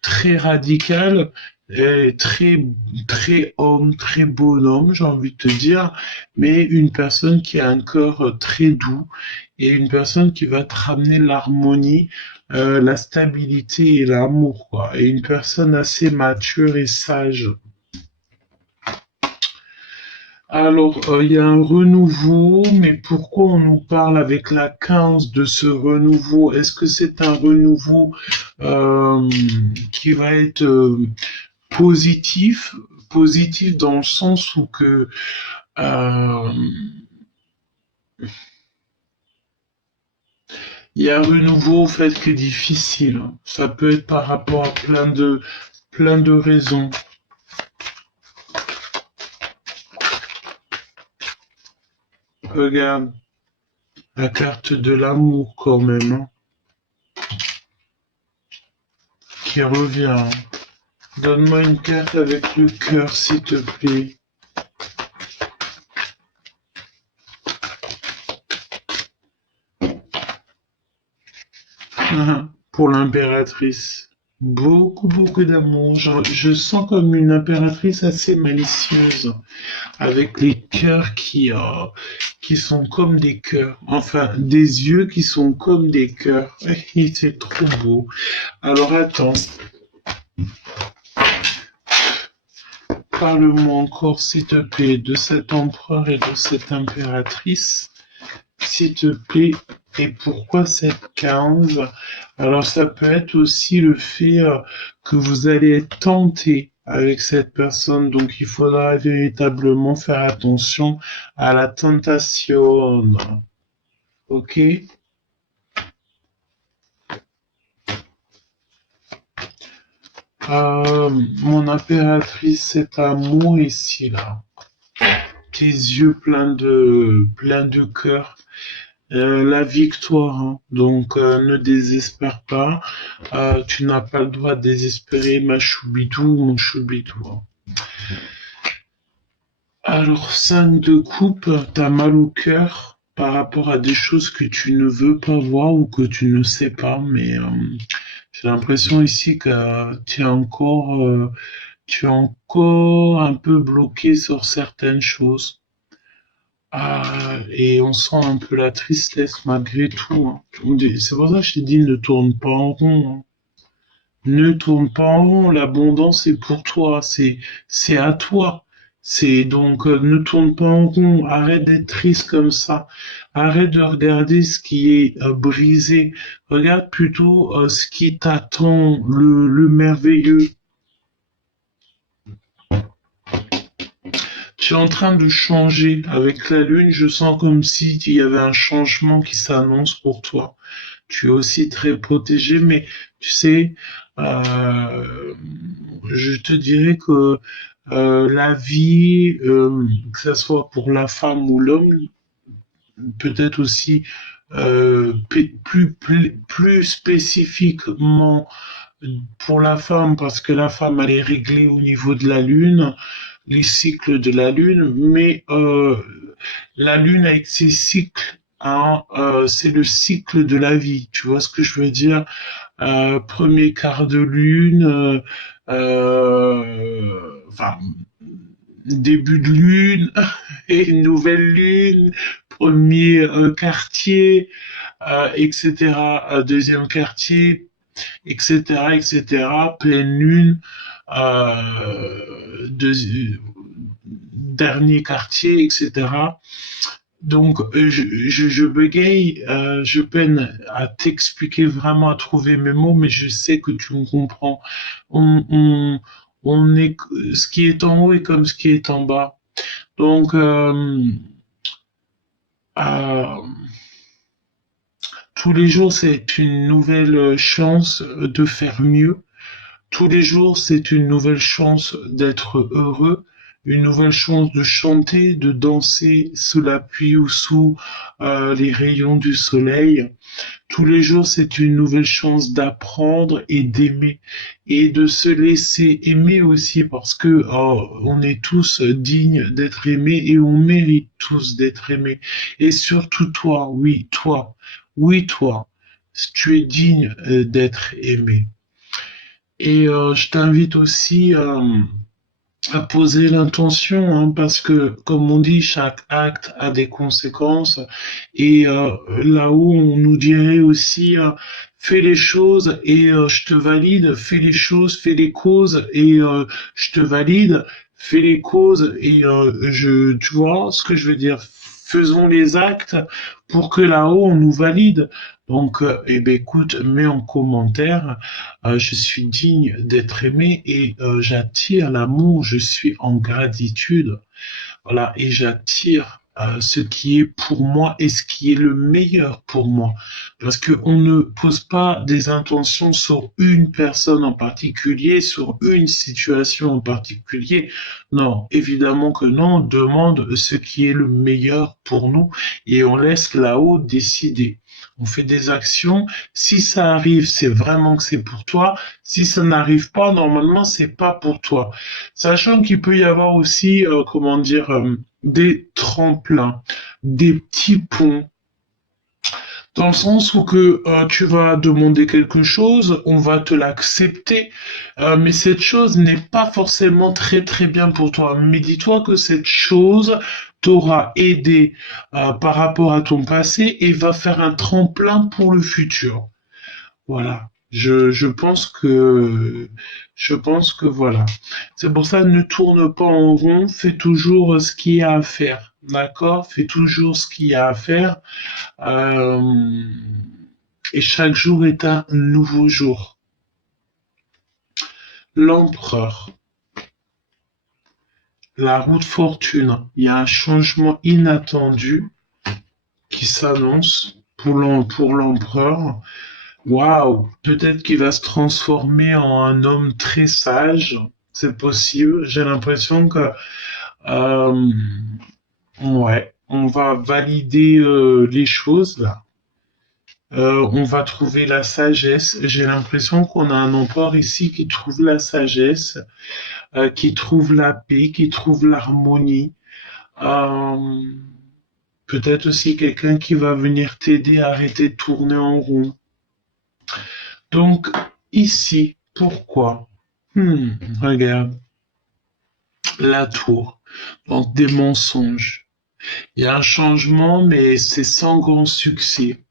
très radical, et très homme, très bonhomme, j'ai envie de te dire, mais une personne qui a un cœur très doux et une personne qui va te ramener l'harmonie, la stabilité et l'amour, quoi. Et une personne assez mature et sage. Alors, il y a un renouveau, mais pourquoi on nous parle avec la 15 de ce renouveau? Est-ce que c'est un renouveau qui va être positif? Positif dans le sens où que euh, il y a un renouveau au fait qui est difficile. Ça peut être par rapport à plein de raisons. Regarde, la carte de l'amour quand même, hein, qui revient. Donne-moi une carte avec le cœur, s'il te plaît. Pour l'impératrice. Beaucoup d'amour. Je sens comme une impératrice assez malicieuse, avec les cœurs qui sont comme des cœurs. Enfin, des yeux qui sont comme des cœurs. C'est trop beau. Alors attends, parle-moi encore, s'il te plaît, de cet empereur et de cette impératrice. S'il te plaît, et pourquoi cette 15? Alors ça peut être aussi le fait que vous allez être tenté avec cette personne, donc il faudra véritablement faire attention à la tentation. Ok? Mon impératrice, cet amour ici, là. Tes yeux pleins de cœur. La victoire, hein. Donc ne désespère pas. Tu n'as pas le droit de désespérer, ma choubidou, mon choubidou. Hein. Alors 5 de coupe, t'as mal au cœur par rapport à des choses que tu ne veux pas voir ou que tu ne sais pas, mais j'ai l'impression ici que tu es encore un peu bloqué sur certaines choses. Et on sent un peu la tristesse malgré tout. Hein. C'est pour ça que je t'ai dit ne tourne pas en rond. Hein. Ne tourne pas en rond. L'abondance est pour toi. C'est à toi. C'est donc ne tourne pas en rond. Arrête d'être triste comme ça. Arrête de regarder ce qui est brisé. Regarde plutôt ce qui t'attend, le merveilleux. Tu es en train de changer. Avec la lune, je sens comme si il y avait un changement qui s'annonce pour toi. Tu es aussi très protégé, mais tu sais, euh, je te dirais que la vie, que ce soit pour la femme ou l'homme, peut-être aussi plus spécifiquement pour la femme, parce que la femme, elle est réglée au niveau de la lune, les cycles de la lune, mais la lune avec ses cycles, hein, c'est le cycle de la vie. Tu vois ce que je veux dire? Premier quart de lune, enfin, début de lune et nouvelle lune, premier quartier, etc., deuxième quartier, etc., etc., pleine lune, dernier quartier, etc. Donc, je bégaye, je peine à t'expliquer vraiment, à trouver mes mots, mais je sais que tu me comprends. On, on, on est, ce qui est en haut est comme ce qui est en bas. Donc, euh, tous les jours, c'est une nouvelle chance de faire mieux. Tous les jours, c'est une nouvelle chance d'être heureux, une nouvelle chance de chanter, de danser sous la pluie ou sous les rayons du soleil. Tous les jours, c'est une nouvelle chance d'apprendre et d'aimer et de se laisser aimer aussi parce que on est tous dignes d'être aimés et on mérite tous d'être aimés. Et surtout toi, oui toi, tu es digne d'être aimé. Et je t'invite aussi à poser l'intention, hein, parce que, comme on dit, chaque acte a des conséquences. Et là-haut, on nous dirait aussi, fais les choses et je te valide, fais les choses, fais les causes et je te valide, fais les causes et tu vois ce que je veux dire. Faisons les actes pour que là-haut on nous valide. Donc, eh ben, écoute, mets en commentaire, je suis digne d'être aimé et j'attire l'amour, je suis en gratitude. Voilà, et j'attire ce qui est pour moi et ce qui est le meilleur pour moi. Parce qu'on ne pose pas des intentions sur une personne en particulier, sur une situation en particulier. Non, évidemment que non, on demande ce qui est le meilleur pour nous et on laisse là-haut décider. On fait des actions. Si ça arrive, c'est vraiment que c'est pour toi. Si ça n'arrive pas, normalement, c'est pas pour toi. Sachant qu'il peut y avoir aussi, comment dire, des tremplins, des petits ponts, dans le sens où que tu vas demander quelque chose, on va te l'accepter, mais cette chose n'est pas forcément très très bien pour toi. Mais dis-toi que cette chose t'aura aidé par rapport à ton passé et va faire un tremplin pour le futur. Voilà. Je pense que voilà. C'est pour ça, ne tourne pas en rond, fais toujours ce qu'il y a à faire. D'accord? Fais toujours ce qu'il y a à faire. Euh, et chaque jour est un nouveau jour. L'empereur, la roue de fortune, il y a un changement inattendu qui s'annonce pour l'empereur. Waouh, peut-être qu'il va se transformer en un homme très sage. C'est possible. J'ai l'impression que, euh, ouais, on va valider les choses là. On va trouver la sagesse. J'ai l'impression qu'on a un empereur ici qui trouve la sagesse, qui trouve la paix, qui trouve l'harmonie. Euh, peut-être aussi quelqu'un qui va venir t'aider à arrêter de tourner en rond. Donc, ici, pourquoi? Regarde, la tour. Donc, des mensonges. Il y a un changement, mais c'est sans grand succès.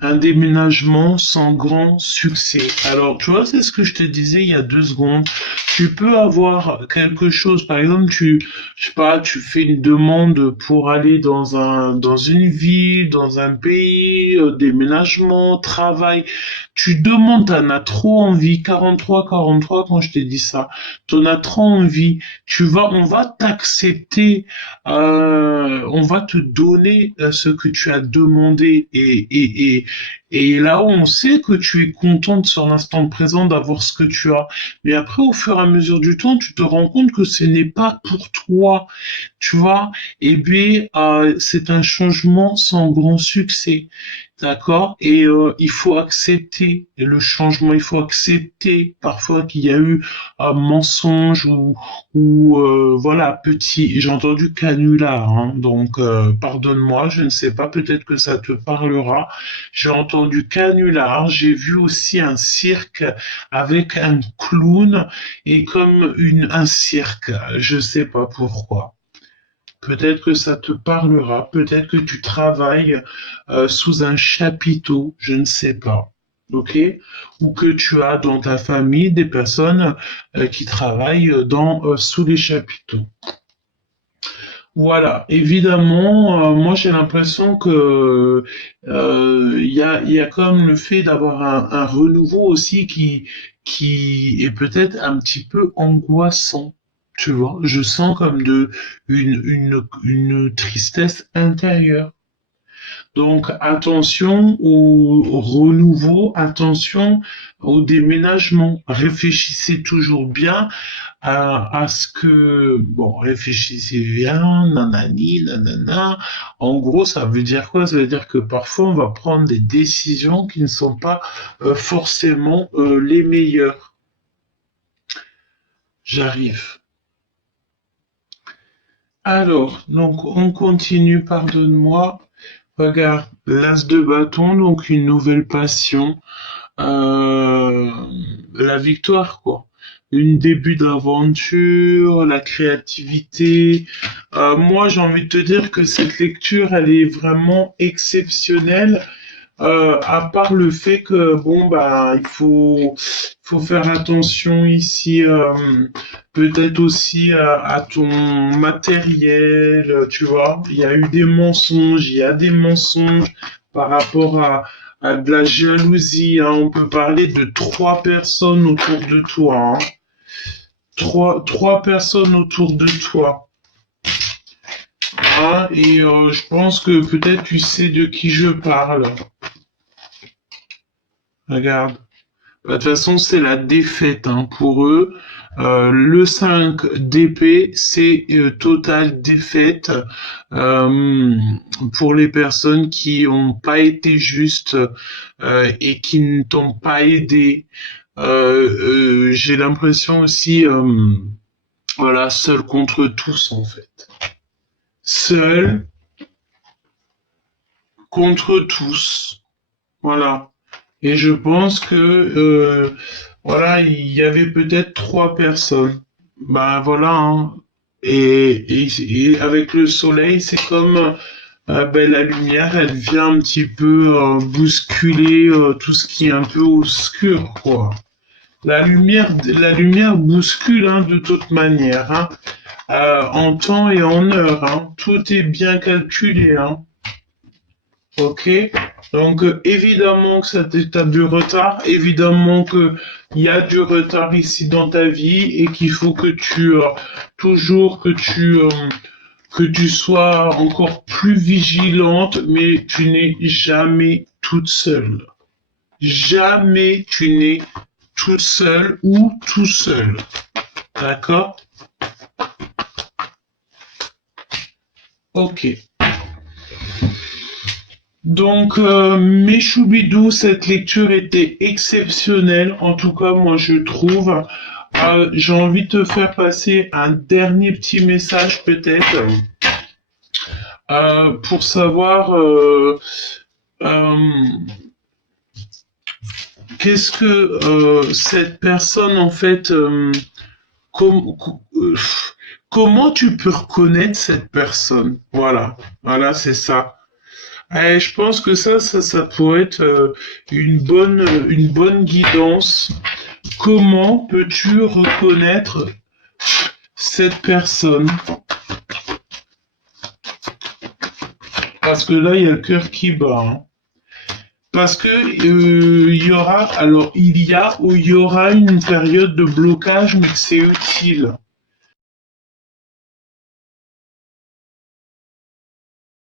Un déménagement sans grand succès. Alors, tu vois, c'est ce que je te disais il y a 2 secondes. Tu peux avoir quelque chose, par exemple, je sais pas, tu fais une demande pour aller dans une ville, dans un pays, déménagement, travail. Tu demandes, t'en as trop envie, 43 quand je t'ai dit ça. T'en as trop envie. On va t'accepter, on va te donner ce que tu as demandé et là où on sait que tu es contente sur l'instant présent d'avoir ce que tu as. Mais après, au fur et à mesure du temps, tu te rends compte que ce n'est pas pour toi, tu vois. Et bien, c'est un changement sans grand succès. D'accord? Et il faut accepter le changement, il faut accepter parfois qu'il y a eu un mensonge ou voilà, petit, j'ai entendu canular, hein, donc pardonne-moi, je ne sais pas, peut-être que ça te parlera. J'ai entendu canular, j'ai vu aussi un cirque avec un clown et comme un cirque, je sais pas pourquoi. Peut-être que ça te parlera, peut-être que tu travailles sous un chapiteau, je ne sais pas. Ok? Ou que tu as dans ta famille des personnes qui travaillent sous les chapiteaux. Voilà, évidemment, moi j'ai l'impression que il y a comme le fait d'avoir un renouveau aussi qui est peut-être un petit peu angoissant. Tu vois, je sens comme une tristesse intérieure. Donc attention au renouveau, attention au déménagement. Réfléchissez toujours bien à ce que, bon, réfléchissez bien, nanani, nanana. En gros, ça veut dire quoi? Ça veut dire que parfois on va prendre des décisions qui ne sont pas forcément les meilleures. J'arrive. Alors, donc on continue, pardonne-moi. Regarde, l'as de bâton, donc une nouvelle passion. La victoire, quoi. Une début d'aventure, la créativité. Moi, j'ai envie de te dire que cette lecture, elle est vraiment exceptionnelle. À part le fait que bon bah il faut faire attention ici peut-être aussi à ton matériel, tu vois. Il y a eu des mensonges, il y a des mensonges par rapport à de la jalousie, hein. On peut parler de trois personnes autour de toi, hein. Trois personnes autour de toi. Hein, et je pense que peut-être tu sais de qui je parle. Regarde. Bah, de toute façon, c'est la défaite hein, pour eux. Le 5 d'épée, c'est totale défaite pour les personnes qui n'ont pas été justes et qui ne t'ont pas aidé. J'ai l'impression aussi, voilà, seul contre tous en fait. Seul contre tous. Voilà. Et je pense que voilà, il y avait peut-être trois personnes. Ben voilà, hein. Et avec le soleil, c'est comme ben, la lumière, elle vient un petit peu bousculer tout ce qui est un peu obscur, quoi. La lumière bouscule hein, de toute manière, hein, en temps et en heure. Hein. Tout est bien calculé. Hein. Ok, donc évidemment que ça t'as du retard, évidemment que il y a du retard ici dans ta vie et qu'il faut que tu toujours que tu sois encore plus vigilante, mais tu n'es jamais toute seule. Jamais tu n'es toute seule ou tout seul. D'accord? Ok. Donc, mes choubidous, cette lecture était exceptionnelle. En tout cas, moi, je trouve. J'ai envie de te faire passer un dernier petit message, peut-être, pour savoir euh, qu'est-ce que cette personne, en fait, com- euh, comment tu peux reconnaître cette personne? Voilà, c'est ça. Je pense que ça pourrait être une bonne guidance. Comment peux-tu reconnaître cette personne? Parce que là, il y a le cœur qui bat. Hein. Parce que il y a ou il y aura une période de blocage, mais que c'est utile.